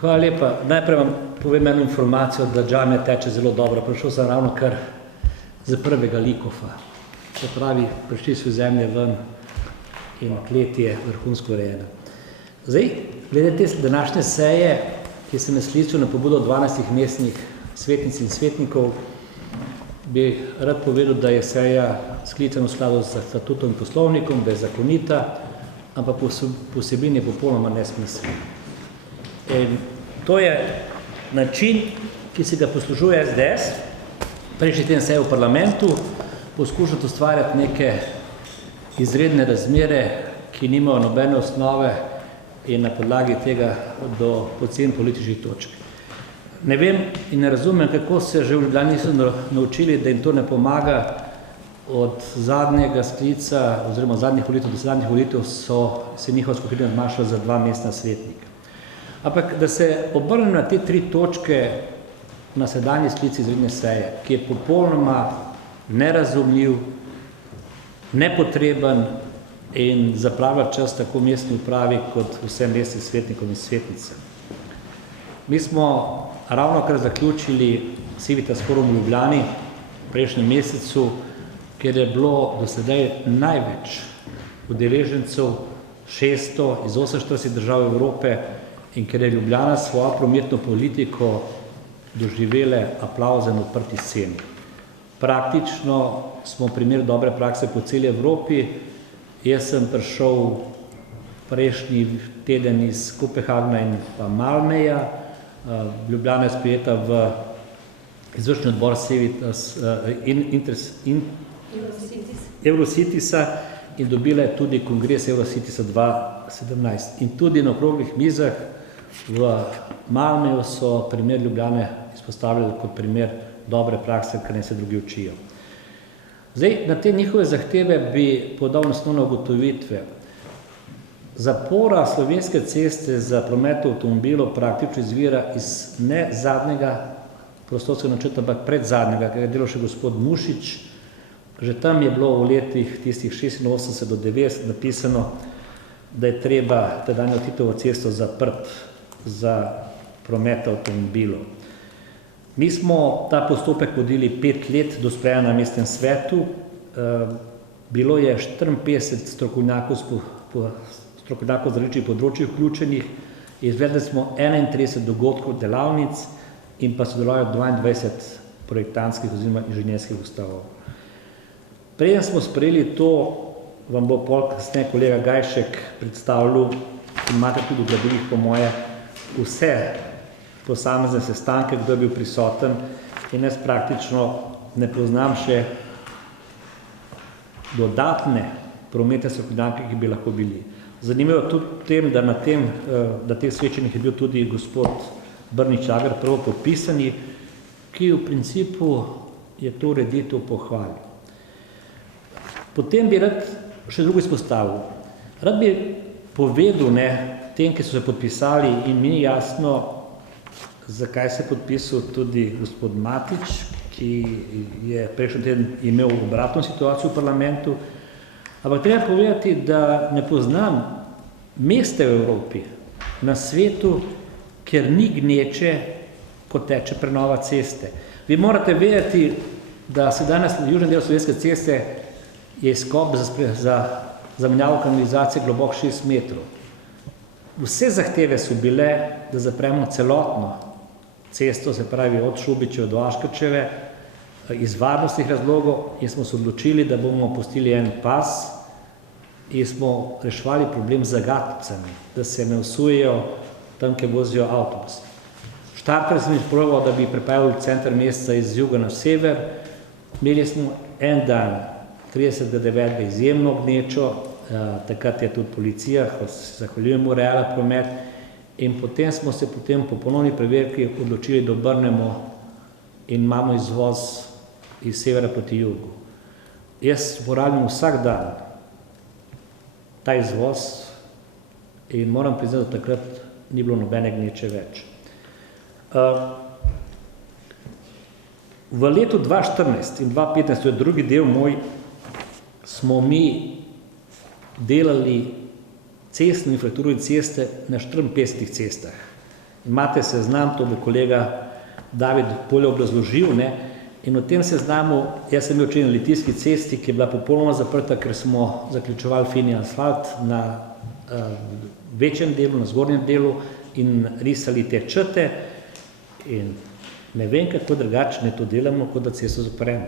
Hvala lepa. Najprej vam povem eno informacijo, da džamija teče zelo dobro. Prišel sem ravno kar z prvega likofa. Se pravi, prišli so iz zemlje ven in klet je vrhunsko urejena. Zdaj, glede te današnje seje, ki sem jo sklical na pobudo 12 mestnih svetnic in svetnikov, bi rad povedal, da je seja sklicana v skladu s statutom in poslovnikom, da je zakonita, ampak po vsebini je popolnoma nesmiselna. In to je način, ki se ga poslužuje SDS, prejšnji teden seje v parlamentu, poskušati ustvarjati neke izredne razmere, ki nimajo nobene osnove in na podlagi tega do pocen političnih točk. Ne vem in ne razumem, kako se že v Ljubljani niso naučili, da jim to ne pomaga. Od zadnjega sklica oziroma zadnjih volitev do zadnjih volitev se njihova skupina zmanjšala za 2 mestna svetnika. Ampak da se obrnem na te 3 točke na sedanji sklic izredne seje, ki je popolnoma nerazumljiv, nepotreben in zapravlja čas tako mestni upravi kot vsem mestnim svetnikom in svetnicam. Mi smo ravnokar zaključili Civitas forum v Ljubljani v prejšnjem mesecu, kjer je bilo do sedaj največ udeležencev, 600 iz 48 držav Evrope, in ker je Ljubljana svojo prometno politiko doživele aplavzen odprti sceni. Praktično smo primer dobre prakse po celi Evropi. Jaz sem prišel prejšnji teden iz Kopenhagna in pa Malmeja. Ljubljana je sprejeta v izvršni odbor Civitas Eurocitisa in dobila je tudi kongres Eurocitisa 2017. In tudi na okroglih mizah v Malmeju so primer Ljubljane izpostavljali kot primer dobre prakse, kar naj se drugi učijo. Zdaj, na te njihove zahteve bi podal osnovne ugotovitve. Zapora slovenske ceste za promet avtomobilov praktično izvira iz ne zadnjega prostorskega načrta, ampak predzadnjega, ki je delal še gospod Mušič. Že tam je bilo v letih tistih 86 do 90 napisano, da je treba tedanjo Titovo cesto zaprt za promet avtomobilov. Mi smo ta postopek vodili 5 let do sprejema na mestnem svetu. Bilo je 54 strokovnjakov z različnih področij vključenih. Izvedli smo 31 dogodkov, delavnic in pa sodelovalo 22 projektantskih oziroma inženirskih ustavov. Preden smo sprejeli to, vam bo pol kasneje kolega Gajšek predstavljal, imate tudi v gradivih po moje, vse posamezne sestanke, kdo je bil prisoten, in jaz praktično ne poznam še dodatne prometne strokovnjake, ki bi lahko bili. Zanimivo tudi tem, da na teh srečanjih je bil tudi gospod Brnič Žagar, prvo podpisani, ki v principu je to ureditev pohvalil. Potem bi rad še drugo izpostavil. Rad bi povedal tem, ki so se podpisali, in mi je jasno, zakaj se je podpisal tudi gospod Matič, ki je prejšnji teden imel obratno situacijo v parlamentu. Ampak treba povedati, da ne poznam mesta v Evropi, na svetu, kjer ni gneče, ko teče prenova ceste. Vi morate vedeti, da se danes na južnem delu Slovenske ceste je izkop za zamenjavo kanalizacije globok 6 metrov. Vse zahteve so bile, da zapremo celotno cesto, se pravi od Šubičeve do Aškerčeve, iz varnostnih razlogov, in smo se odločili, da bomo pustili en pas in smo reševali problem z zagatcami, da se ne vsujejo tam, kjer vozijo avtobus. Štarter sem izprobal, da bi pripeljal center mesta iz juga na sever. Imeli smo en dan, 30.9. izjemno gnečo, takrat je tudi policija, ko se zahvaljujemo, urejala promet, in potem smo se po ponovni preverki odločili, da obrnemo in imamo izvoz iz severa proti jugu. Jaz uporabljam vsak dan ta izvoz in moram priznati, da takrat ni bilo nobene gneče več. V letu 2014 in 2015, to je drugi del moj, smo mi delali cestno infrastrukturo in ceste na 54 cestah. imate seznam, to bo kolega David bolje obrazložil, ne? In v tem seznamu, jaz sem bil včeraj na Litijski cesti, ki je bila popolnoma zaprta, ker smo zaključevali fini asfalt na večjem delu, na zgornjem delu in risali te črte in ne vem, kako drugače ne to delamo, kot da cesto zapremo.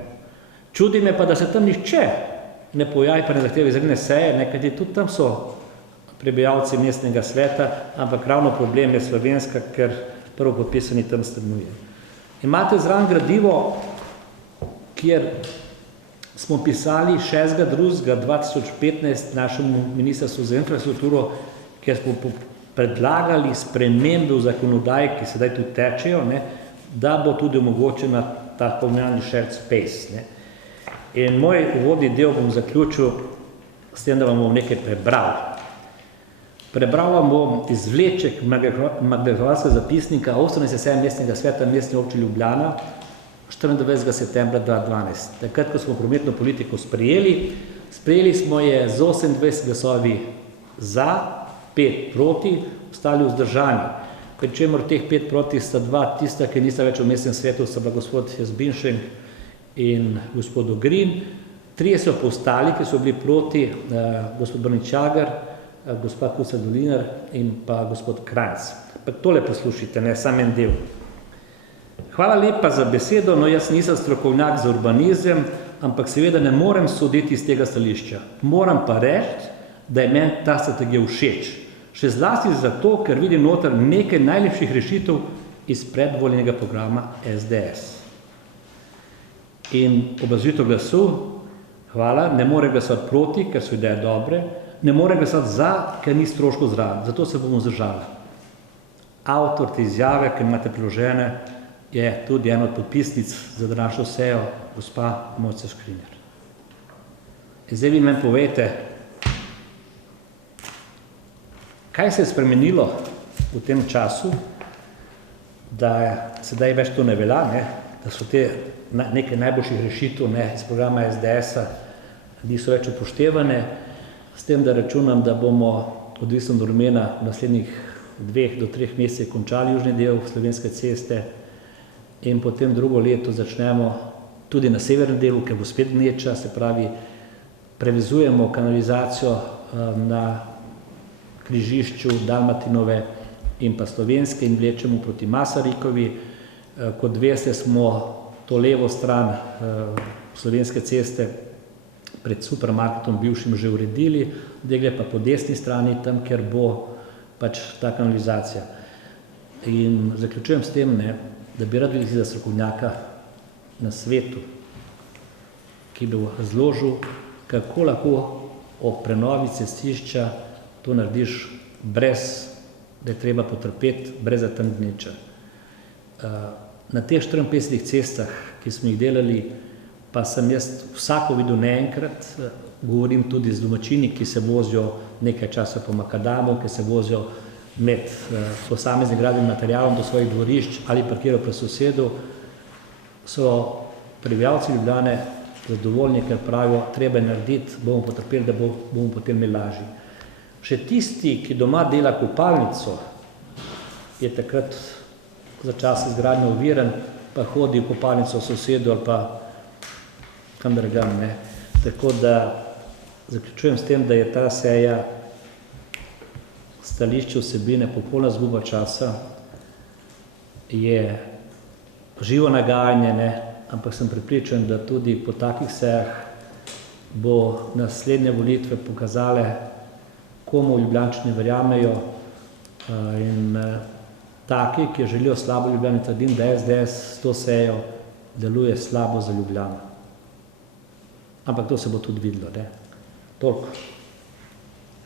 Čudi me pa, da se tam nihče ne pojavi, pa ne zahteva izredne seje, nekaj tudi tam so prebivalci mestnega sveta, ampak ravno problem je Slovenska, ker prvo podpisani tam stanuje. Imate zraven gradivo, kjer smo pisali 6.2.2015 našemu ministrstvu za infrastrukturo, kjer smo predlagali spremembe v zakonodaji, ki sedaj tu tečejo, ne, da bo tudi omogočena ta pomenjani shared space. Ne. In moj uvodni del bom zaključil s tem, da vam bom nekaj prebral. Prebral vam bom izvleček magnetofonskega zapisnika 18. mestnega sveta Mestne občine Ljubljana 24. septembra 2012. Takrat, ko smo prometno politiko sprejeli smo je z 28 glasovi za, 5 proti, ostali vzdržani. Pri čemer teh 5 proti sta 2 tista, ki nista več v mestnem svetu, sta bila gospod Jazbinšek in gospod Ogrin. 3 so pa ostali, ki so bili proti, gospod Brničagar, gospod Kuca Dolinar in pa gospod Krajnc. Pa tole poslušajte, ne, sam en del. Hvala lepa za besedo, no jaz nisem strokovnjak za urbanizem, ampak seveda ne morem soditi iz tega stališča. Moram pa reči, da je meni ta strategija všeč. Še zlasti zato, ker vidim noter nekaj najlepših rešitev iz predvoljenega programa SDS. In obrazložitev glasu, hvala, ne more glasovati proti, ker so ideje dobre, ne more glasovati za, ker ni stroškov zraven, zato se bomo zdržali. Avtor te izjave, ki imate priložene, je tudi ena od podpisnic za današnjo sejo, gospa Mojca Škrinjar. In zdaj vi meni povejte, kaj se je spremenilo v tem času, da sedaj več to ne velja, ne? Da so te nekaj najboljših rešitev, ne, iz programa SDS-a niso več upoštevane, s tem, da računam, da bomo odvisno od vremena v naslednjih 2 do 3 mesecih končali južni del Slovenske ceste in potem drugo leto začnemo tudi na severnem delu, ker bo spet gneča, se pravi, prevezujemo kanalizacijo na križišču Dalmatinove in pa Slovenske in vlečemo proti Masarikovi. Kot veste, smo to levo stran Slovenske ceste pred supermarketom bivšim že uredili, zdaj gre pa po desni strani, tam, kjer bo pač ta kanalizacija. In zaključujem s tem, ne, da bi rad videli za strokovnjaka na svetu, ki bi razložil, kako lahko ob prenovi cestišča to narediš brez, da je treba potrpeti, brez da tam gneča. Na teh 54 cestah, ki smo jih delali, pa sem jaz vsako videl ne enkrat, govorim tudi z domačini, ki se vozijo nekaj časa po makadamu, ki se vozijo med posameznim gradbenim materialom do svojih dvorišč ali parkirajo pri sosedu, so prebivalci Ljubljane zadovoljni, ker pravijo, treba je narediti, bomo potrpeli, da bomo potem imeli lažji. Še tisti, ki doma dela kopalnico, je takrat za čas izgradnje oviran, pa hodi v kopalnico v sosedu ali pa kam drugam, ne. Tako da zaključujem s tem, da je ta seja stališče vsebine popolna izguba časa, je živo nagajanje, ne, ampak sem prepričan, da tudi po takih sejah bo naslednje volitve pokazale, komu Ljubljančani verjamejo in taki, ki želijo slabo Ljubljani, trdim, da SDS s to sejo deluje slabo za Ljubljano. Ampak to se bo tudi videlo, ne. Toliko.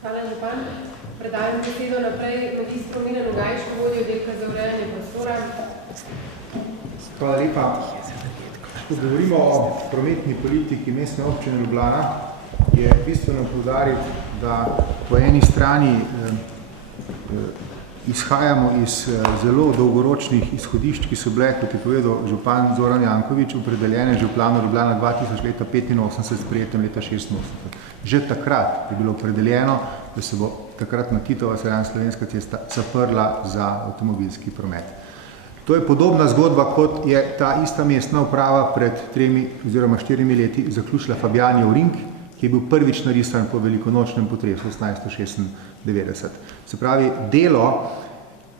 Hvala, župan. Predajam besedo naprej magistru Milanu Gajšku, vodji oddelka za urejanje prostora. Hvala lepa. Ko govorimo o prometni politiki Mestne občine Ljubljana, je bistveno poudariti, da po eni strani izhajamo iz zelo dolgoročnih izhodišč, ki so bile, kot je povedal župan Zoran Janković, opredeljene že v planu Ljubljana 2000 leta 85, sprejetem leta 86. Že takrat je bilo opredeljeno, da se bo takrat na Titova Slovenska cesta zaprla za avtomobilski promet. To je podobna zgodba, kot je ta ista mestna uprava pred 3 oziroma 4 leti zaključila Fabijanijev ring, ki je bil prvič narisan po velikonočnem potresu 1896. Se pravi, delo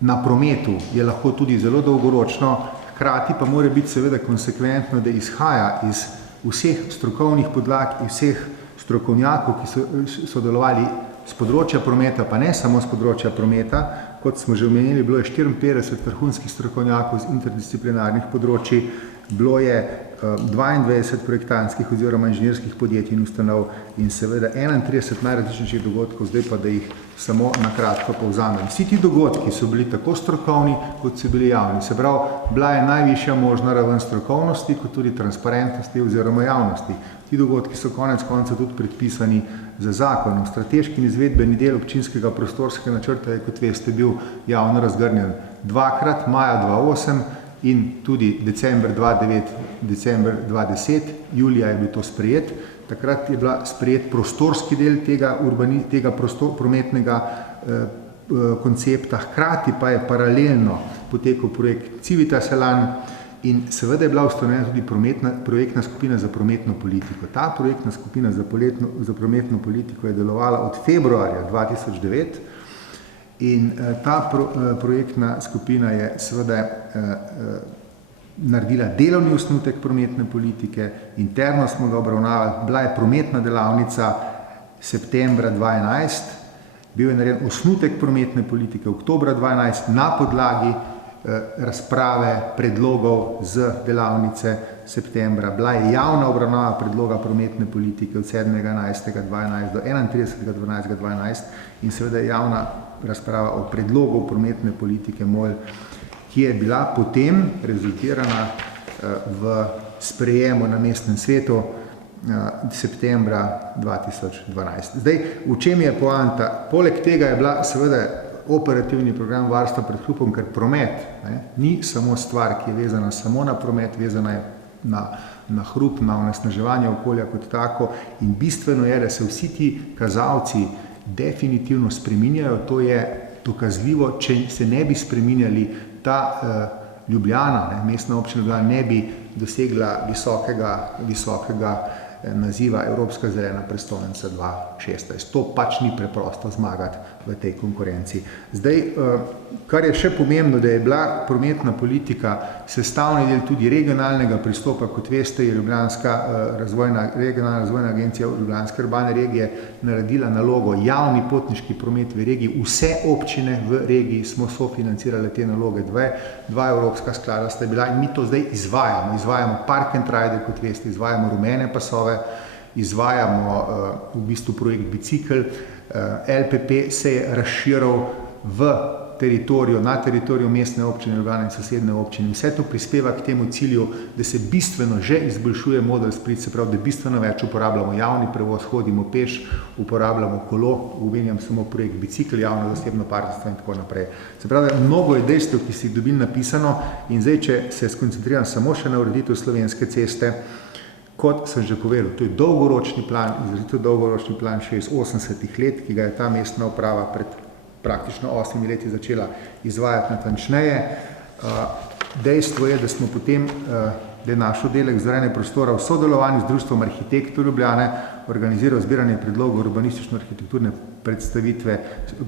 na prometu je lahko tudi zelo dolgoročno, hkrati pa mora biti seveda konsekventno, da izhaja iz vseh strokovnih podlag, iz vseh strokovnjakov, ki so sodelovali z področja prometa, pa ne samo z področja prometa, kot smo že omenili, bilo je 54 vrhunskih strokovnjakov z interdisciplinarnih področji, bilo je 22 projektantskih oziroma inženirskih podjetij in ustanov in seveda 31 najrazličnejših dogodkov, zdaj pa da jih samo na kratko povzamem. Vsi ti dogodki so bili tako strokovni, kot so bili javni. Se pravi, bila je najvišja možna raven strokovnosti, kot tudi transparentnosti oziroma javnosti. Ti dogodki so konec konca tudi predpisani za zakonom. Strateški in izvedbeni del občinskega prostorskega načrta je, kot veste, bil javno razgrnjen dvakrat, maja 2008 in tudi december 2009, december 2010, julija je bil to sprejet. Takrat je bila sprejet prostorski del tega prometnega koncepta, hkrati pa je paralelno potekal projekt Civitas Elan in seveda je bila ustanovljena tudi projektna skupina za prometno politiko. Ta projektna skupina za prometno politiko je delovala od februarja 2009 in ta projektna skupina je seveda naredila delovni osnutek prometne politike, interno smo ga obravnavali, bila je prometna delavnica septembra 2011, bil je narejen osnutek prometne politike oktobra 2012 na podlagi razprave predlogov z delavnice septembra. Bila je javna obravnava predloga prometne politike od 7.11.2011 do 31.12.2012 in seveda je javna razprava o predlogu prometne politike MOL, ki je bila potem rezultirana v sprejemu na mestnem svetu septembra 2012. Zdaj, v čem je poanta? Poleg tega je bila seveda operativni program varstva pred hrupom, ker promet ni samo stvar, ki je vezana samo na promet, vezana je na hrup, na onesnaževanje okolja kot tako in bistveno je, da se vsi ti kazalci definitivno spreminjajo, to je dokazljivo, če se ne bi spreminjali, ta Ljubljana, mestna občina Ljubljana ne bi dosegla visokega naziva Evropska zelena prestolnica 2016. To pač ni preprosto zmagati v tej konkurenci. Zdaj, kar je še pomembno, da je bila prometna politika sestavni del tudi regionalnega pristopa, kot veste, je regionalna razvojna agencija Ljubljanske urbane regije naredila nalogo javni potniški promet v regiji. Vse občine v regiji smo sofinancirale te naloge, dva evropska sklada sta bila in mi to zdaj izvajamo park and ride, kot veste, izvajamo rumene pasove, izvajamo v bistvu projekt Bicikl, LPP se je razširal na teritoriju mestne občine Ljubljana in sosedne občine. Vse to prispeva k temu cilju, da se bistveno že izboljšuje model Split, se pravi, da bistveno več uporabljamo javni prevoz, hodimo peš, uporabljamo kolo, omenjam samo projekt Bicikl, javno-zasebno partnerstvo in tako naprej. Se pravi, mnogo je dejstev, ki si jih dobili napisano in zdaj, če se skoncentriram samo še na ureditev Slovenske ceste, kot sem že povedal, to je dolgoročni plan, izrazito dolgoročni plan še iz 80-ih let, ki ga je ta mestna uprava pred praktično 8 leti začela izvajati natančneje. Dejstvo je, da smo potem, da je naš oddelek za urejanje prostora v sodelovanju z Društvom arhitektov Ljubljane organiziral zbiranje predlogov urbanistično-arhitekturne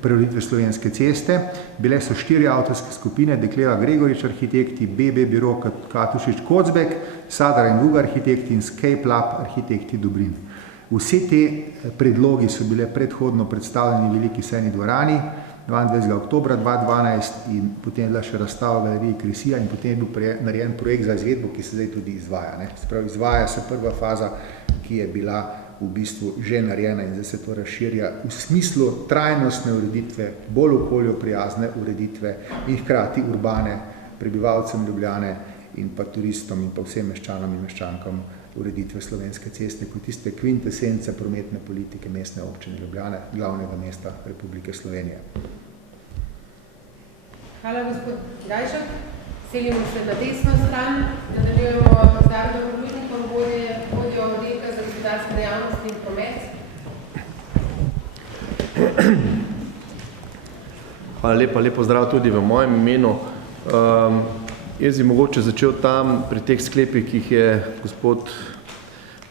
preureditve Slovenske ceste. Bile so 4 avtorske skupine, Dekleva Gregorič arhitekti, BB Biro Katušič Kocbek, Sadar in Vuga arhitekti in Scape Lab arhitekti Dobrin. Vsi te predlogi so bile predhodno predstavljeni v veliki sejni dvorani 22. oktobra 2012 in potem je bila še razstava v galeriji Kresija in potem je bil narejen projekt za izvedbo, ki se zdaj tudi izvaja. Se pravi, izvaja se prva faza, ki je bila v bistvu že narejena in zdaj se to razširja v smislu trajnostne ureditve, bolj okolju prijazne ureditve in hkrati urbane prebivalcem Ljubljane in pa turistom in pa vsem meščanom in meščankam ureditve Slovenske ceste kot tiste kvintesence prometne politike mestne občine Ljubljane, glavnega mesta Republike Slovenije. Hvala, gospod Gajšek. Selimo se na desno stran, nadaljujemo z Darkom Rudnikom, vodjo oddelka za gospodarske dejavnosti in promet. Hvala lepa, lepo zdrav tudi v mojem imenu. Jaz bi mogoče začel tam pri teh sklepih, ki jih je gospod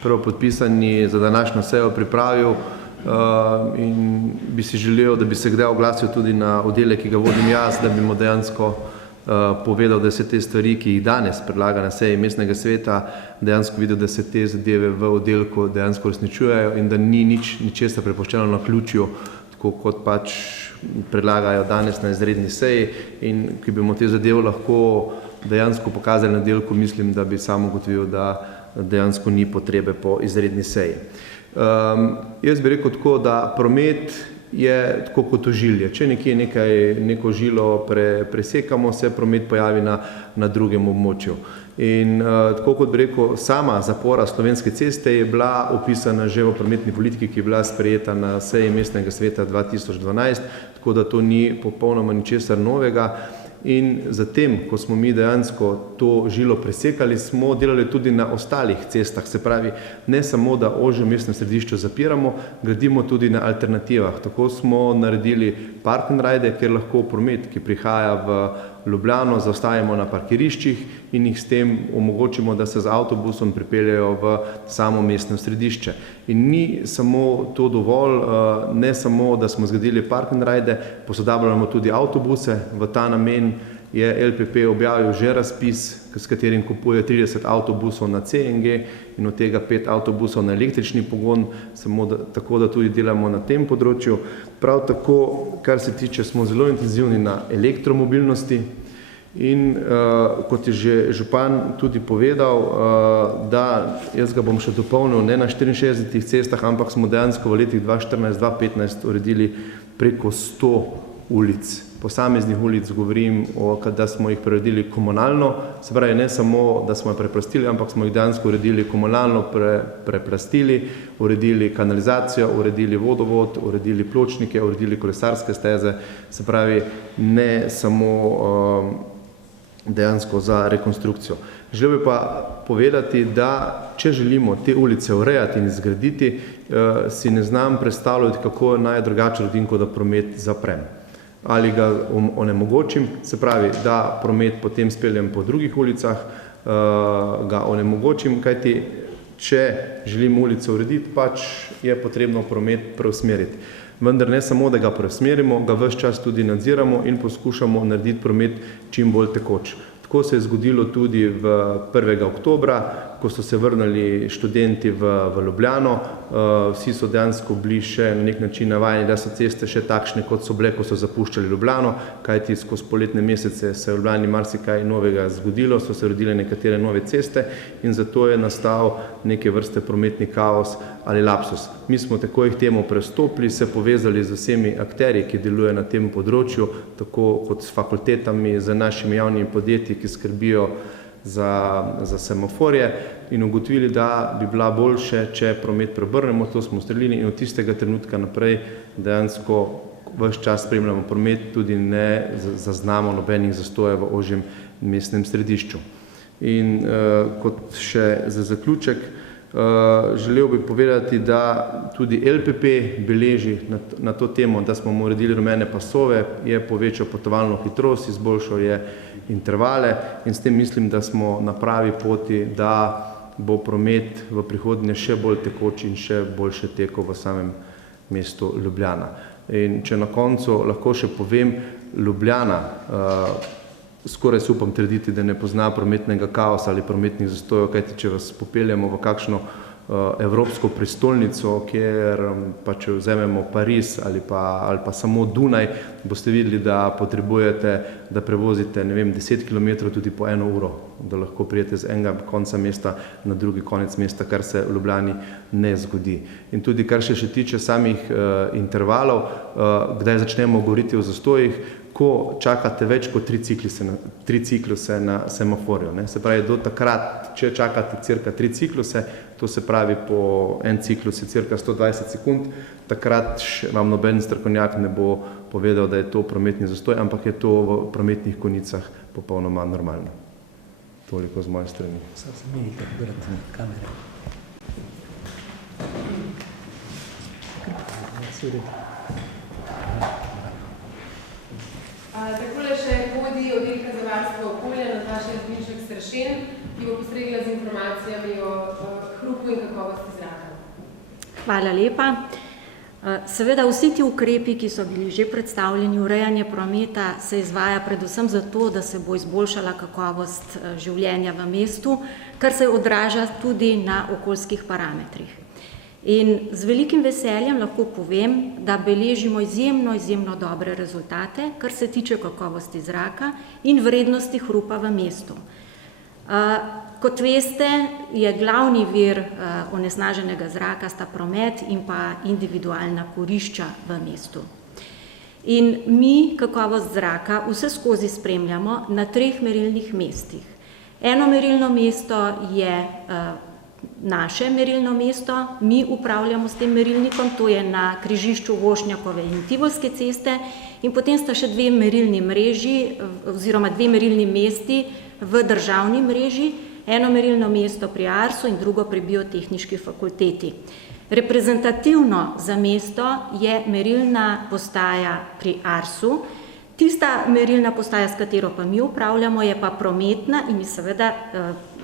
prvopodpisani za današnjo sejo pripravil in bi si želel, da bi se kdaj oglasil tudi na oddelek, ki ga vodim jaz, da bi mu dejansko povedal, da se te stvari, ki jih danes predlaga na seji mestnega sveta, dejansko videl, da se te zadeve v oddelku dejansko resničujejo in da ni ničesar prepuščeno na ključju, tako kot pač predlagajo danes na izredni seji in ki bi mu te zadeve lahko dejansko pokazali na oddelku, mislim, da bi sam ugotovil, da dejansko ni potrebe po izredni seji. Jaz bi rekel tako, da promet je tako kot ožilje. Če nekje neko žilo presekamo, se promet pojavi na drugem območju. In tako kot bi rekel, sama zapora Slovenske ceste je bila opisana že v prometni politiki, ki je bila sprejeta na seji mestnega sveta 2012, tako da to ni popolnoma ničesar novega. In zatem, ko smo mi dejansko to žilo presekali, smo delali tudi na ostalih cestah. Se pravi, ne samo, da ožje mestno središče zapiramo, gradimo tudi na alternativah. Tako smo naredili park and ride, kjer lahko promet, ki prihaja v Ljubljano, zaostajamo na parkiriščih in jih s tem omogočimo, da se z avtobusom pripeljejo v samo mestno središče. In ni samo to dovolj, ne samo, da smo zgradili park and ride, posodabljamo tudi avtobuse. V ta namen je LPP objavil že razpis, s katerim kupuje 30 avtobusov na CNG in od tega 5 avtobusov na električni pogon, samo tako, da tudi delamo na tem področju. Prav tako, kar se tiče, smo zelo intenzivni na elektromobilnosti in kot je že župan tudi povedal, da jaz ga bom še dopolnil, ne na 64 cestah, ampak smo dejansko v letih 2014-2015 uredili preko 100 ulic. Posameznih ulic govorim, da smo jih preuredili komunalno, se pravi ne samo, da smo jih preplastili, ampak smo jih dejansko uredili komunalno, preplastili, uredili kanalizacijo, uredili vodovod, uredili pločnike, uredili kolesarske steze, se pravi ne samo dejansko za rekonstrukcijo. Želel bi pa povedati, da če želimo te ulice urejati in zgraditi, si ne znam predstavljati, kako naj drugače uredim, kot da promet zaprem. Ali ga onemogočim, se pravi, da promet potem speljem po drugih ulicah, ga onemogočim, kajti če želim ulice urediti, pač je potrebno promet preusmeriti. Vendar ne samo, da ga preusmerimo, ga ves čas tudi nadziramo in poskušamo narediti promet čim bolj tekoč. Tako se je zgodilo tudi v 1. oktobra, ko so se vrnili študenti v Ljubljano. Vsi so dejansko bili še na nek način navajeni, da so ceste še takšne, kot so bile, ko so zapuščali Ljubljano, kajti skozi poletne mesece se je v Ljubljani marsikaj novega zgodilo, so se rodile nekatere nove ceste in zato je nastal neke vrste prometni kaos ali lapsus. Mi smo takoj k temu prestopili, se povezali z vsemi akterji, ki delujejo na tem področju, tako kot s fakultetami, z našimi javnimi podjetji, ki skrbijo za semaforje in ugotovili, da bi bila boljše, če promet preobrnemo, to smo ustvarili in od tistega trenutka naprej dejansko ves čas spremljamo promet, tudi ne zaznamo nobenih zastojev v ožjem mestnem središču. In kot še za zaključek, želel bi povedati, da tudi LPP beleži na to temo, da smo mu uredili rumene pasove, je povečal potovalno hitrost, izboljšal je intervale in s tem mislim, da smo na pravi poti, da bo promet v prihodnje še bolj tekoč in še boljše tekel v samem mestu Ljubljana. In če na koncu lahko še povem, Ljubljana, skoraj se upam trditi, da ne pozna prometnega kaosa ali prometnih zastojev, kajti če vas popeljemo v kakšno evropsko prestolnico, kjer pa če vzamemo Pariz ali pa samo Dunaj, boste videli, da potrebujete, da prevozite, ne vem, 10 km tudi po 1 uro, da lahko prijete z enega konca mesta na drugi konec mesta, kar se v Ljubljani ne zgodi. In tudi kar še tiče samih intervalov, kdaj začnemo govoriti o zastojih, ko čakate več kot 3 cikluse na semaforju. Se pravi, do takrat, če čakate cirka 3 cikluse, to se pravi po en ciklus je cirka 120 sekund, takrat vam noben strokovnjak ne bo povedal, da je to prometni zastoj, ampak je to v prometnih konicah popolnoma normalno. Toliko z moje strani. Sad se menite, gledate na kamere. Takole še vodi oddelka za varstvo okolja Nataša Jazbinšek-Strašen, ki bo postregla z informacijami o hrupu in kakovosti zraka. Hvala lepa. Seveda vsi ti ukrepi, ki so bili že predstavljeni, urejanje prometa, se izvaja predvsem zato, da se bo izboljšala kakovost življenja v mestu, kar se odraža tudi na okoljskih parametrih. In z velikim veseljem lahko povem, da beležimo izjemno dobre rezultate, kar se tiče kakovosti zraka in vrednosti hrupa v mestu. Kot veste, je glavni vir onesnaženega zraka sta promet in pa individualna kurišča v mestu. In mi kakovost zraka vse skozi spremljamo na 3 merilnih mestih. Eno merilno mesto je naše merilno mesto, mi upravljamo s tem merilnikom, to je na križišču Vošnjakove in Tivolske ceste, in potem sta še 2 merilni mreži oziroma 2 merilni mesti v državni mreži, eno merilno mesto pri Arsu in drugo pri Biotehniški fakulteti. Reprezentativno za mesto je merilna postaja pri Arsu. Tista merilna postaja, s katero pa mi upravljamo, je pa prometna in seveda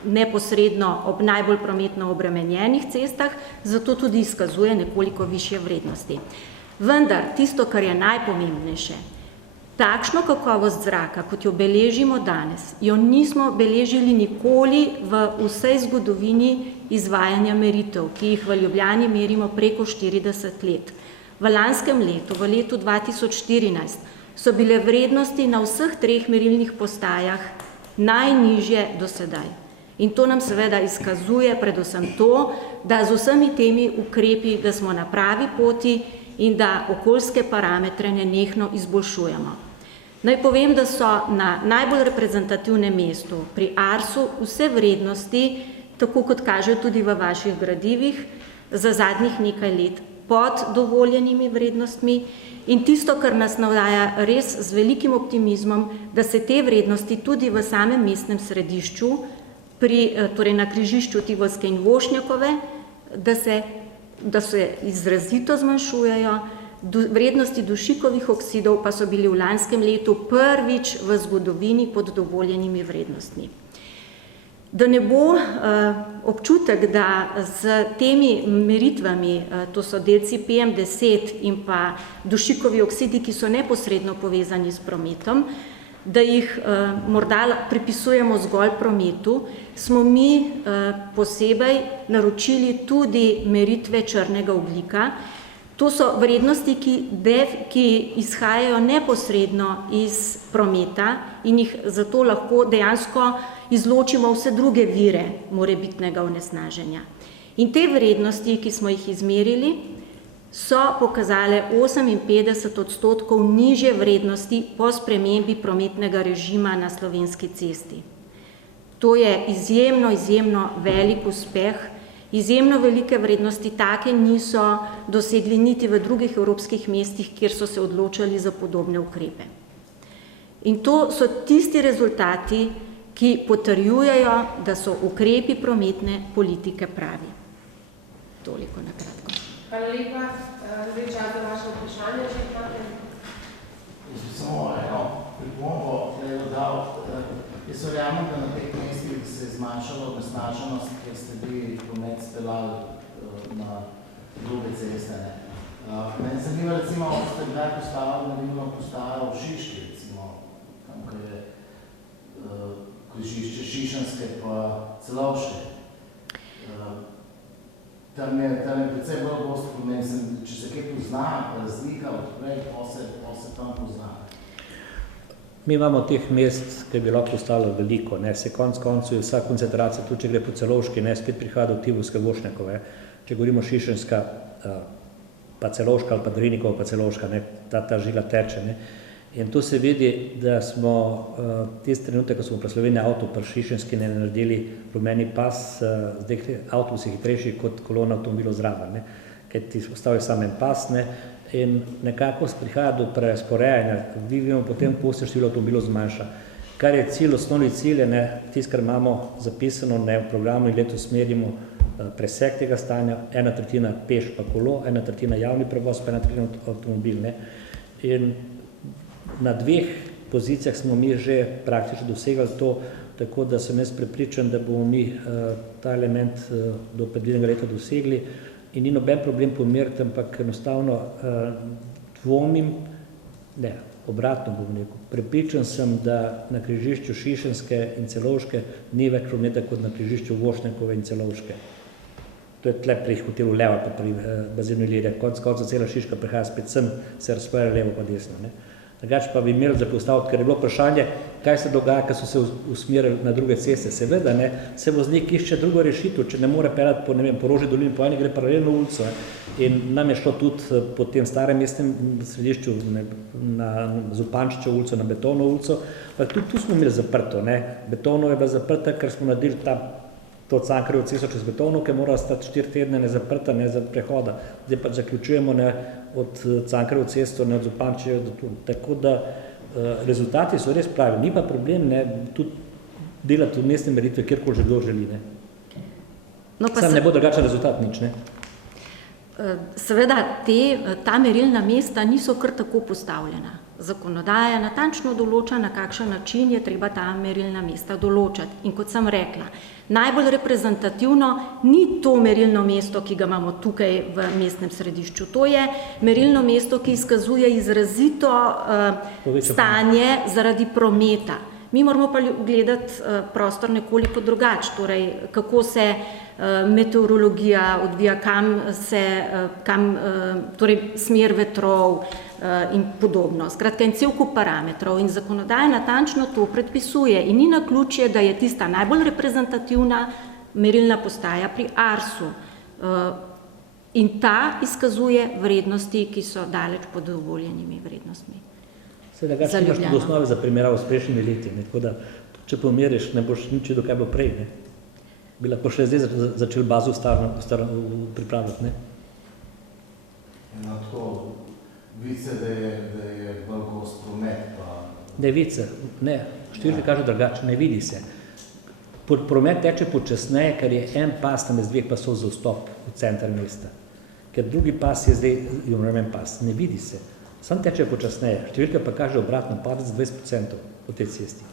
neposredno ob najbolj prometno obremenjenih cestah, zato tudi izkazuje nekoliko višje vrednosti. Vendar tisto, kar je najpomembnejše, takšno kakovost zraka, kot jo beležimo danes, jo nismo beležili nikoli v vsej zgodovini izvajanja meritev, ki jih v Ljubljani merimo preko 40 let. V lanskem letu, v letu 2014, so bile vrednosti na vseh 3 merilnih postajah najnižje do sedaj. In to nam seveda izkazuje predvsem to, da z vsemi temi ukrepi, da smo na pravi poti in da okoljske parametre nenehno izboljšujemo. Naj povem, da so na najbolj reprezentativnem mestu pri Arsu vse vrednosti, tako kot kažejo tudi v vaših gradivih, za zadnjih nekaj let pod dovoljenimi vrednostmi in tisto, kar nas navdaja res z velikim optimizmom, da se te vrednosti tudi v samem mestnem središču, torej na križišču Tivolske in Vošnjakove, da se izrazito zmanjšujejo, vrednosti dušikovih oksidov pa so bili v lanskem letu prvič v zgodovini pod dovoljenimi vrednostmi. Da ne bo občutek, da z temi meritvami, to so delci PM10 in pa dušikovi oksidi, ki so neposredno povezani s prometom, da jih morda pripisujemo zgolj prometu, smo mi posebej naročili tudi meritve črnega ogljika. To so vrednosti, ki izhajajo neposredno iz prometa in jih zato lahko dejansko izločimo vse druge vire morebitnega onesnaženja. In te vrednosti, ki smo jih izmerili, so pokazale 58% nižje vrednosti po spremembi prometnega režima na Slovenski cesti. To je izjemno velik uspeh, izjemno velike vrednosti, take niso dosegli niti v drugih evropskih mestih, kjer so se odločali za podobne ukrepe. In to so tisti rezultati, ki potrjujejo, da so ukrepi prometne politike pravi. Toliko na kratko. Hvala lepa. Zdaj čas za vaše vprašanje, če imate. Jaz bi samo eno pripombo dodal. Jaz verjamem, da na teh mestih se je zmanjšala onesnaženost, ker ste bili promet speljali na druge ceste. Mene zanima, recimo, da ste kdaj postavili merilno postajo v Šiški, recimo, tam, ko je križišče Šišenske pa Celovške. Tam je precej bolj gosto promet, če se kaj pozna, razlika odprej, pa se tam pozna. Mi imamo teh mest, ki bi lahko ostalo veliko, se konc koncu je vsa koncentracija, tudi če gre po Celovški, spet prihaja do Tivolske Vošnjakove. Če govorimo Šišenska, pa Celovška ali pa Drinikova pa Celovška, ta žila teče. In tu se vidi, da smo tisti trenutek, ko smo pri Sloveniji avto pri Šišenski naredili rumeni pas, zdaj avtobusi hitrejši kot kolona avtomobilov zraven, ker ti postavijo samo en pas, in nekako prihaja do prerazporejanja, vidimo potem, ko se število avtomobilov zmanjša. Kar je cilj, osnovni cilj je, tisto, kar imamo zapisano v programu in letos merimo presek tega stanja, 1/3 peš pa kolo, 1/3 javni prevoz, pa 1/3 avtomobil. In na 2 pozicijah smo mi že praktično dosegali to, tako da sem jaz prepričan, da bomo mi ta element do predvidenega leta dosegli in ni noben problem pomeriti, ampak enostavno dvomim, ne, obratno bom rekel. Prepričan sem, da na križišču Šišenske in Celovške ni več prometa kot na križišču Vošnenkove in Celovške. To je tle pri hotelu Leva, pa pri bazenu Ilirija. Konec cela Šiška prihaja spet sem, se razporeja levo pa desno. Ne. Drugače pa bi imeli za postaviti, ker je bilo vprašanje, kaj se dogaja, ko so se usmerili na druge ceste. Seveda, ne, se voznik išče drugo rešitev, če ne more peljati po, ne vem, po Rožji dolini, po eni gre paralelno ulico. In nam je šlo tudi po tem starem mestnem središču na Zupančičevo ulico, na Betovno ulico, ampak tudi tu smo imeli zaprto. Ne. Betovno je bila zaprta, ker smo naredili to Cankarjevo cesto čez Betovno, ki mora stati 4 tedne nezaprta, ne za prehoda. Zdaj pa zaključujemo od Cankarjevo cesto, od Zupančičeve do tu. Tako da rezultati so res pravi. Ni pa problem, ne, tudi delati v mestne meritve, kjerkoli že kdo želi. Ne. No, pa sam ne bo drugačen rezultat nič, ne. Seveda, ta merilna mesta niso kar tako postavljena. Zakonodaja natančno določa, na kakšen način je treba ta merilna mesta določati. In kot sem rekla, najbolj reprezentativno ni to merilno mesto, ki ga imamo tukaj v mestnem središču. To je merilno mesto, ki izkazuje izrazito stanje zaradi prometa. Mi moramo pa gledati prostor nekoliko drugače, torej kako se meteorologija odvija, torej smer vetrov in podobno. Skratka, in cel kup parametrov in zakonodaja natančno to predpisuje in ni naključje, da je tista najbolj reprezentativna merilna postaja pri Arsu. In ta izkazuje vrednosti, ki so daleč pod dovoljenimi vrednostmi. Seveda, ga imaš tudi osnove za primerjavo s prejšnjimi leti, ne? Tako da, če pomeriš, ne boš nič videl, kaj bo prej. Ne? Bi lahko še zdaj začeli bazo pripravljati. Ne? No, tako, vice, da je bolj gost promet, pa... Ne vice, ne, številke kažejo drugače, ne vidi se. Promet teče počasneje, ker je en pas namest 2 pasov za vstop v center mesta. Ker drugi pas je zdaj, pas, ne vidi se. Sam teče počasneje, številka pa kaže obratno, padec 20% po tej cesti.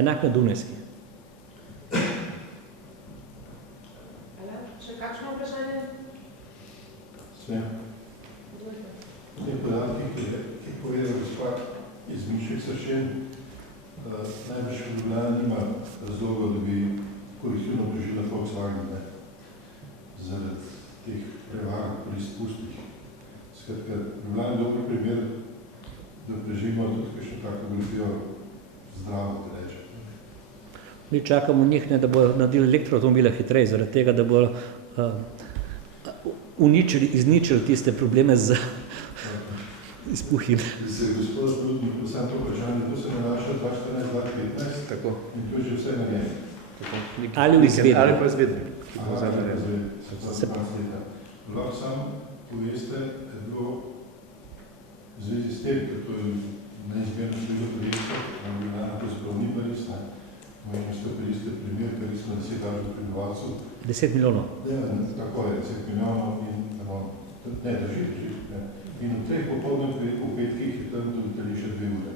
Enak na Dunajski. Še kakšno vprašanje? Vse. V tem podatki, ki je povedal gospod iz Mišek Sršen, najbrž v Ljubljani nima razloga, da bi kolektivno prežila Volkswagen, zaradi teh prevag pri izpustih. Skratka, Ljubljana je dober primer, da preživimo tudi kakšno tako golfijo zdravo, da reče. Mi čakamo njih, ne, da bo naredili elektroautomobile hitreje, zaradi tega, da bo izničili tiste probleme z izpuhi. Da se je gospod Rudnik, sam to vprašanje, to se nanaša 2014-2015 Tako. in to je že vse narejeno. Ali v izvedbi. Ali pa izvedbi. Lahko sam poveste, da je bilo v zvezi s tem, ker to je neizmerno število turistov, Ljubljana pravzaprav ni Pariz, imamo 100 turistov primer, Pariz ima 10 tisoč prebivalcev. 10 milijonov. Tako je, 10 milijonov in ne, drži. In v teh popolnih v petkih je tam tudi še 2 ure.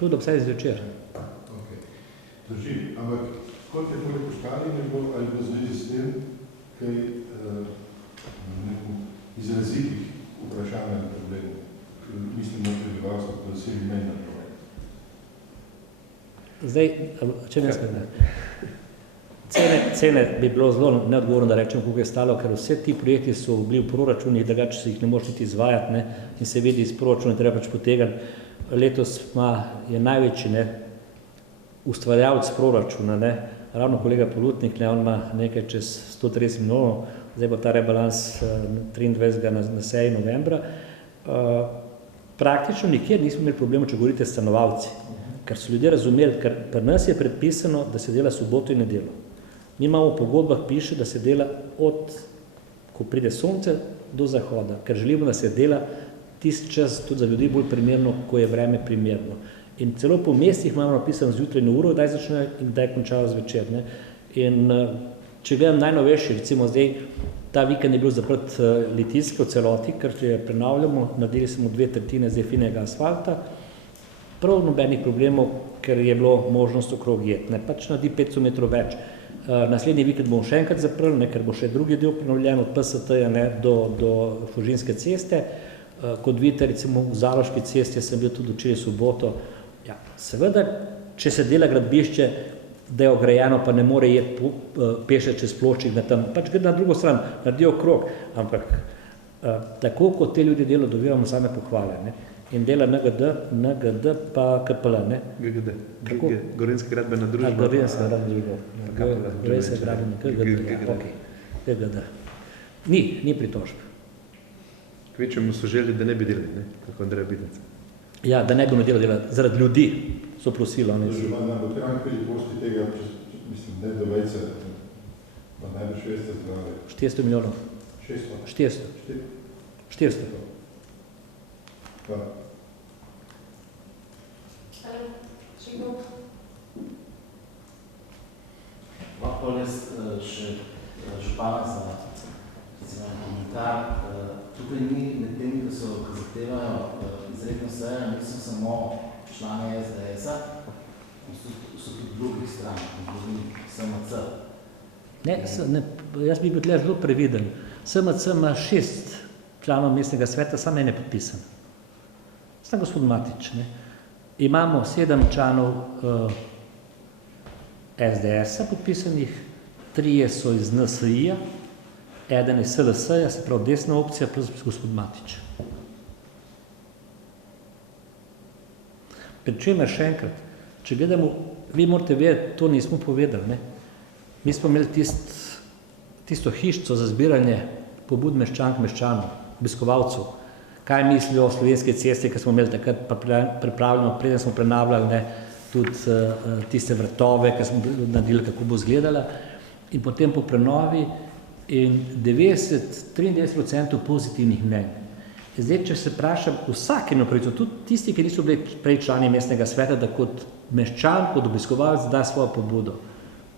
Tudi ob vsaj zvečer. Drži, ampak kot je torej poštali, ali bo v zvezi s tem kaj izrazitih vprašanj ali problemov, mislim na prebivalstvo, da se jim menja promet. Zdaj, če ne smem, cene bi bilo zelo neodgovorno, da rečem, koliko je stalo, ker vse ti projekti so bili v proračunih, drugače se jih ne moš niti izvajati, ne, in se vidi iz proračuna, treba pač potegati. Letos je največji ustvarjalec proračuna, ne, ravno kolega Polutnik, ne, on ima nekaj čez 130 milijonov, zdaj bo ta rebalans 23. na seji novembra. Praktično nikjer nismo imeli problema, če govorite stanovalci, ker so ljudje razumeli, ker pri nas je predpisano, da se dela soboto in nedeljo. Mi imamo v pogodbah piše, da se dela od, ko pride sonce, do zahoda, ker želimo, da se dela tisti čas tudi za ljudi bolj primerno, ko je vreme primerno. In celo po mestih imamo napisano zjutrajno uro, kdaj začne in kdaj končava zvečer. Ne. In če gledam najnovejši, recimo zdaj Ta vikend je bil zaprt Litijska v celoti, ker je prenavljamo, naredili smo 2/3 zdaj finega asfalta, prav nobenih problemov, ker je bilo možnost okrog jet, ne, pač naredi 500 metrov več. Naslednji vikend bomo še enkrat zaprli, ne, ker bo še drugi del prenovljen od PST-ja do Fužinske ceste. Kot vidite, recimo v Zaloški cesti sem bil tudi včeraj soboto. Ja, seveda, če se dela gradbišče, da je ograjeno, pa ne more jeti peše čez ploščik na tam, pač gre na drugo stran, naredijo krog, ampak tako kot te ljudje delo, dobivamo same pohvale, ne. In dela NGD pa KPL, ne. GGD, Gorenjska gradbena družba. Gorenjska gradbena družba, Gorenjska gradbena družba, GGD. Ni pritožb. Kvečemu so želeli, da ne bi delali, ne, kako Andrej Bidec. Ja, da ne bi delali, zaradi ljudi so prosili. Bo treba velikosti tega, mislim, ne do vejce, pa najbolj 600 zdrave. 400 milijonov. 400. Hvala. Lahko jaz še župana za komentar. Tukaj ni med temi, da so zahtevajo izredno sejo, niso samo člani SDS-a, so tudi drugih stran, SMC. Ne, jaz bi bil tukaj zelo previden. SMC ima 6 članov mestnega sveta, samo en je podpisan. Sam gospod Matič, ne. Imamo 7 članov SDS-a podpisanih, 3 so iz NSI-ja, eden iz SLS-ja, se pravi desna opcija, plus gospod Matič. Pri čemer še enkrat, če gledamo, vi morate vedeti, to nismo povedali, ne. Mi smo imeli tisto hišico za zbiranje pobud meščanov, obiskovalcev, kaj mislijo o Slovenske ceste, ki smo imeli takrat pripravljeno, preden smo prenavljali, ne, tudi tiste vrtove, ki smo naredili, kako bo izgledala. In potem po prenovi in 93% pozitivnih mnenj. Zdaj, če se vprašam vsake napravico, tudi tisti, ki niso bili prej člani mestnega sveta, da kot meščan, kot obiskovalec da svojo pobudo.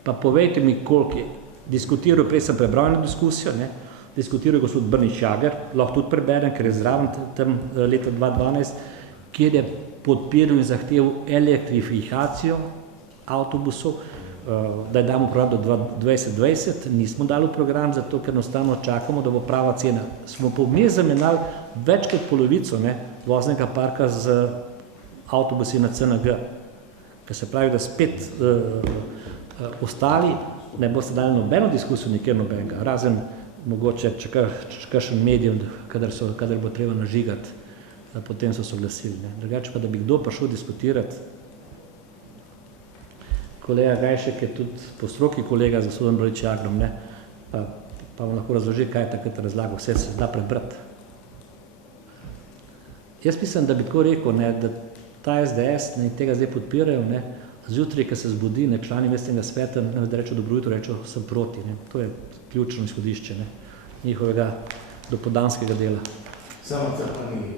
Pa povejte mi, koliko je diskutiral, prej sem prebral eno diskusijo, ne, diskutiral je gospod Brnič Jager, lahko tudi preberem, ker je zraven tam leta 2012, kjer je podpiral in zahteval elektrifikacijo avtobusov, da je damo program do 2020, nismo dali v program, zato ker enostavno čakamo, da bo prava cena. Smo pa vmes zamenjali več kot polovico, ne, voznega parka z avtobusi na CNG, ker se pravi, da spet ostali ne boste dali nobeno diskusijo, nikjer nobenega, razen mogoče, če kakšen medijem, kadar bo treba nažigati, potem so soglasili. Drugače pa, da bi kdo prišel diskutirati, kolega Gajšek je tudi po stroki kolega z gospodom Brnič Jagrom, ne, pa vam lahko razloži, kaj je takrat razlagal, vse se da prebrati. Jaz mislim, da bi tako rekel, ne, da ta SDS, ne, tega zdaj podpirajo, ne, zjutraj, ko se zbudi, ne, člani mestnega sveta, ne, da rečejo dobro jutro, rečejo sem proti, ne, to je ključno izhodišče, ne, njihovega dopoldanskega dela. SMC pa ni,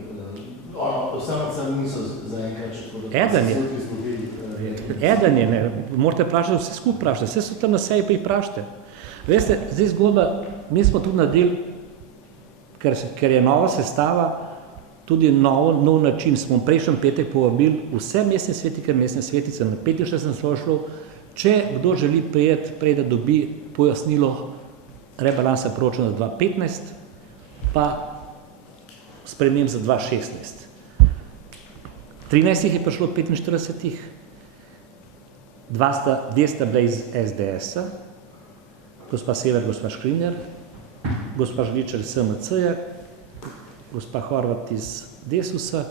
SMC niso zaenkrat še tako, Eden je, ne, morate vprašati, vse skupaj vprašati, vse so tam na seji, pa jih vprašate. Veste, zdaj zgodba, mi smo tudi naredili, ker je nova sestava, tudi nov način, smo prejšnji petek povabili vse mestne svetnike, mestne svetice na 65 šlo, če kdo želi prijeti, prej da dobi pojasnilo rebalansa proračuna za 2015, pa sprememb za 2016. 13 jih je prišlo 45, dve sta bila iz SDS-a, gospa Sever, gospa Škrinjar, gospa Žličar iz SMC-ja, gospa Horvat iz Desusa,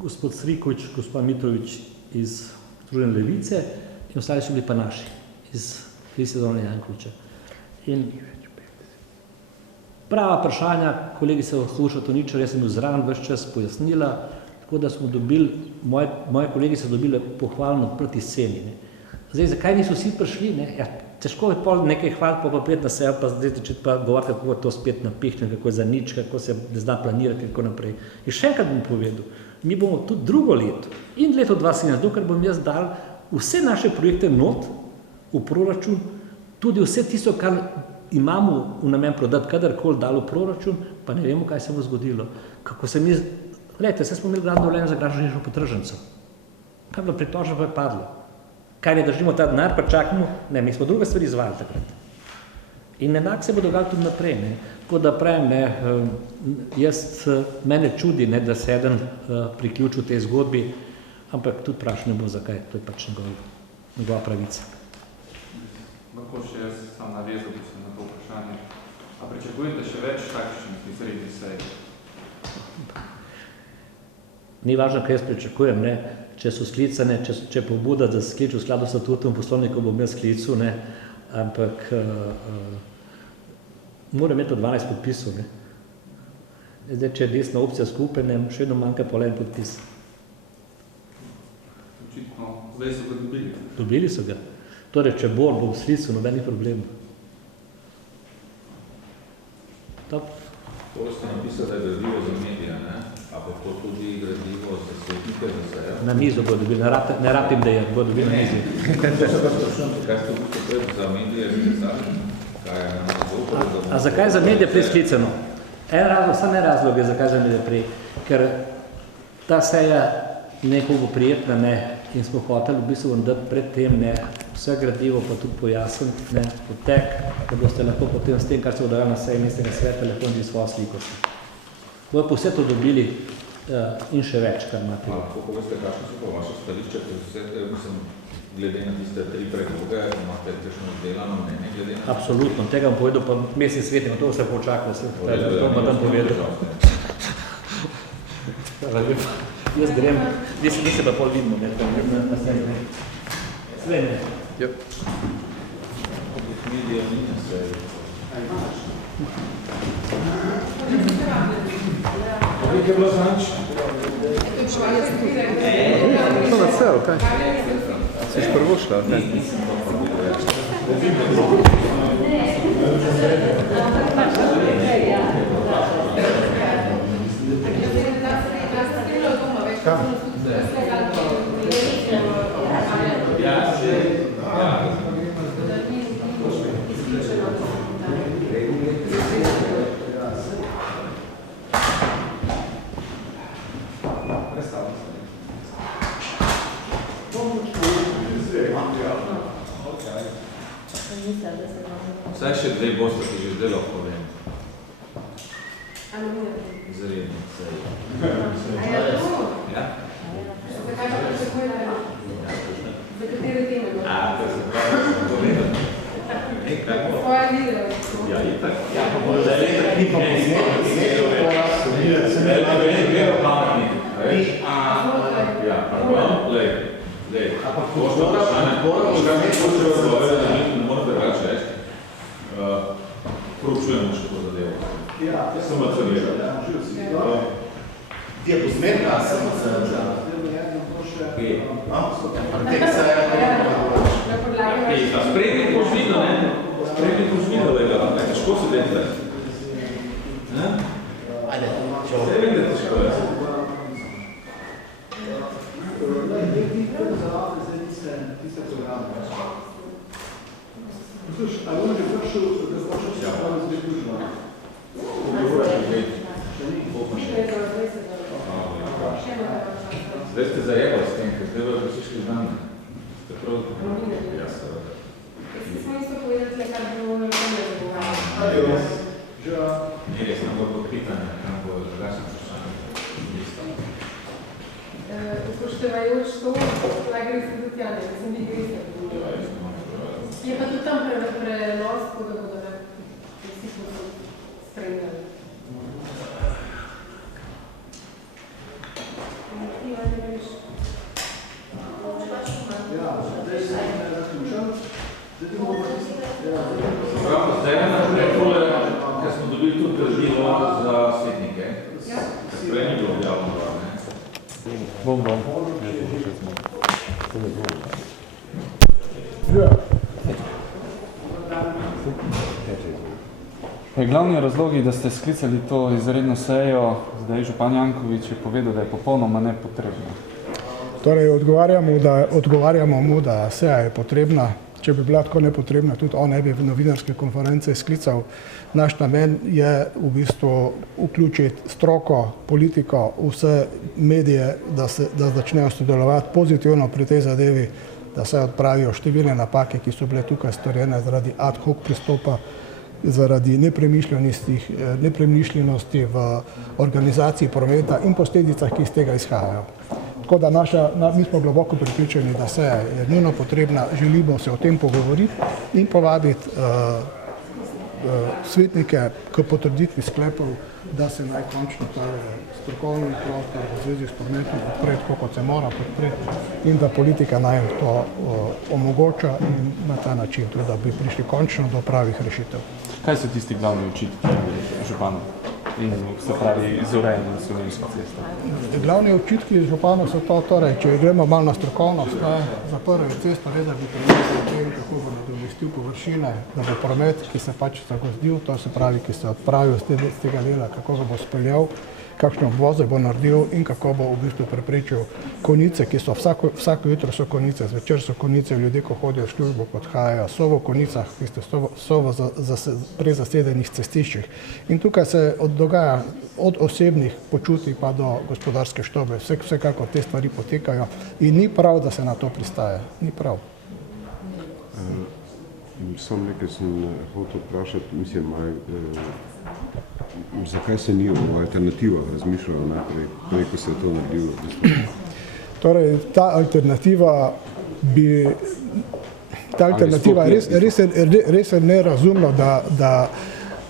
gospod Srikovič, gospa Mitrovič iz Združene levice in ostali so bili pa naši, iz Kristjana Jankoviča. In prava vprašanja, kolegi se Hruša Toničar, jaz sem bil zraven ves čas pojasnila, tako da smo dobili, moji kolegi so dobili pohvalno odprti sceni. Ne. Zdaj, zakaj niso vsi prišli? Ne? Ja, težko je pol nekaj hvaliti, pa priti na sejo, pa zdaj začeti pa govoriti, kako je to spet napihnjeno, kako je za nič, kako se ne zna planirati in tako naprej. In še enkrat bom povedal, mi bomo tudi drugo leto in leto 2017, dokler bom jaz dal vse naše projekte not v proračun, tudi vse tisto, kar imamo v namen prodati kadarkoli dalo proračun, pa ne vemo, kaj se bo zgodilo. Kako se mi, gledajte, se smo imeli gradno dovoljenje za gradbeniško potržnico. Kaj je bilo pritožba, pa je padlo. Kaj ne držimo ta denar, pa čakamo? Ne, mi smo druge stvari izvajali takrat. In enak se bo dogajalo tudi naprej. Ne. Tako da pravim, mene čudi, ne, da se eden priključil tej zgodbi, ampak tudi vprašanje bo zakaj, to je pač njegova pravica. Lahko še jaz sam navezal bi se na to vprašanje. A pričakujete še več takšnih izrednih sej? Ni važno, kaj jaz pričakujem, ne, če so sklicane, če pobuda za sklic v skladu s statutom poslovnika bom jaz sklicu, ne, ampak moram imeti 12 podpisov. Ne. Zdaj, če je desna opcija skupaj, ne, še vedno manjka pol en podpis. Očitno, zdaj so ga dobili. Dobili so ga. Torej, če bom sklical, nobenih problemov. Top. Tole ste napisali, da je gradivo za medije, ne? A pa to tudi gradivo za svetnike, za sejo? Na mizo bodo dobili, ne rabim, da je, bodo dobili na mizi. Kaj ste v bistvu za medije pisali? Kaj je na zaupali? A zakaj za medije prej sklicano? Samo en razlog je, zakaj za medije prej. Ker ta seja nekoga prijetna, ne, in smo hoteli v bistvu vam dati pred tem, ne, vse gradivo pa tudi pojasniti, ne, potek, da boste lahko potem s tem, kar se bodo na seji mestnega sveta, lahko naredili svojo sliko. Bojo pa vse to dobili in še več, kar imate. Kako veste, kakšno so pa vaše stališče, glede na tiste 3 predloge, imate kakšno delano mnenje glede na... Absolutno, tega bom povedal pa mestni svet, to se počakalo, to pa tam povedal. Jaz grem, vi se pa pol vidimo, na seji. Svene. Yep. Medija ni na seji. Nekaj je bilo zanč? To na cel, kaj? Si prvo šla, ne? Vsaj še 2 boste, ki že zdaj lahko povem. Izredno sej. A je to? Ja? Zakaj pa pričakujete? Za katere teme? To se pravi, da sem povedal. Svoje videle. Ja, itak. Ja, pa bo zdaj letak ni pa gledal pametnik. Ja, pardon, lej. To što vprašanje, ne morate drugače reči. Proučujemo še to zadevo. Ja, sem maceriral. Ti je posmerka, sem maceriral. Sprednji boš videl, ne? Sprednji boš videl, ne? Težko se delite. Vse vem, da težko je. A on je prišel, da hočeš se pravi zdaj kužba. Zdaj ste zajebali s tem, ker zdaj bojo prišli z nami. Ste prav? Ja, seveda. Smo isto povedali, kar bi bilo nekaj zagovarjati. Ni res, nam bo pitanje, kam bo drugačno vprašanje. Upoštevajoč to, kaj gre se tudi Jane, da sem vi greste. Je pa tudi tam prenos, tako da bodo vsi spremljali. Pravno, zdaj je naprej tole, ker smo dobili tudi gradivo za svetnike. Ker prej ni bilo objavljeno, ne? Bom. Glavni razlogi, da ste sklicali to izredno sejo, zdaj župan Janković je povedal, da je popolnoma nepotrebno. Torej, odgovarjamo mu, da seja je potrebna, če bi bila tako nepotrebna, tudi on ne bi v novinarske konference sklical. Naš namen je v bistvu vključiti stroko, politiko, vse medije, da začnejo sodelovati pozitivno pri tej zadevi, da se odpravijo številne napake, ki so bile tukaj storjene zaradi ad hoc pristopa, zaradi nepremišljenosti v organizaciji prometa in posledicah, ki iz tega izhajajo. Tako da mi smo globoko prepričani, da seja je nujno potrebna, želimo se o tem pogovoriti in povabiti svetnike k potrditvi sklepov, da se naj končno ta strokovni prostor v zvezi s prometom podpre, tako kot se mora podpreti, in da politika naj to omogoča in na ta način tudi, da bi prišli končno do pravih rešitev. Kaj so tisti glavni očitki županov in se pravi iz urejanja Slovenske ceste? Glavni očitki županov so to, torej, če gremo malo na strokovnost, zaprl je cesto, da bi premislil o tem, kako bo nadomestil površine, da bo promet, ki se pač zagozdil, to se pravi, ki se odpravil z tega dela, kako ga bo speljal, kakšne obvoze bo naredil in kako bo v bistvu preprečil konice, ki so vsako jutro so konice, zvečer so konice, ljudje, ko hodijo v službo, odhajajo, so v konicah, so v prezasedenih cestiščih. In tukaj se dogaja od osebnih počutij pa do gospodarske štobe. Vsekakor te stvari potekajo in ni prav, da se na to pristaje. Ni prav. Sam nekaj sem hotel vprašati, mislim, zakaj se ni o alternativah razmišljalo najprej, ko se je to naredilo? Torej, ta alternativa res je nerazumno,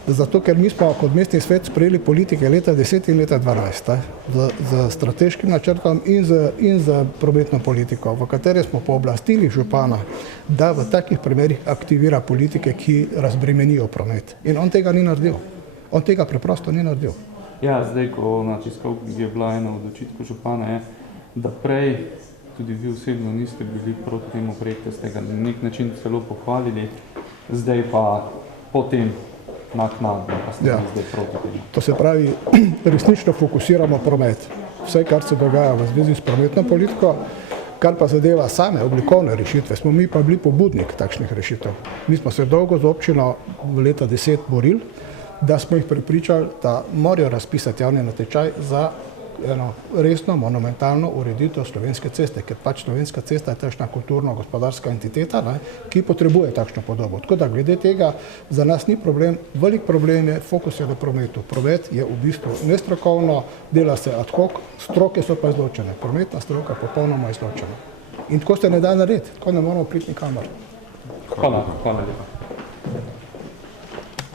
zato ker mi smo kot mestni svet sprejeli politike leta 10 in leta 12 z strateškim načrtom in z prometno politiko, v kateri smo pooblastili župana, da v takih primerih aktivira politike, ki razbremenijo promet. In on tega ni naredil. On tega preprosto ni naredil. Ja, zdaj, ko na tiskovki je bila ena od očitkov župana, je, da prej tudi vi osebno niste bili proti temu projektu, ste ga na nek način celo pohvalili, zdaj pa potem naknadno, pa ste zdaj proti temu. To se pravi, resnično fokusiramo promet. Vse, kar se dogaja v zvezi s prometno politiko, kar pa zadeva same oblikovne rešitve, smo mi pa bili pobudnik takšnih rešitev. Mi smo se dolgo z občino v leta 10 borili, da smo jih prepričali, da morajo razpisati javni natečaj za eno resno, monumentalno ureditev Slovenske ceste, ker pač Slovenska cesta je takšna kulturno-gospodarska entiteta, ki potrebuje takšno podobo. Tako da glede tega za nas ni problem, velik problem je fokus na prometu. Promet je v bistvu nestrokovno, dela se ad hoc, stroke so pa izločene. Prometna stroka popolnoma izločena. In tako se ne da narediti, tako ne moramo priti nikamor. Hvala lepa.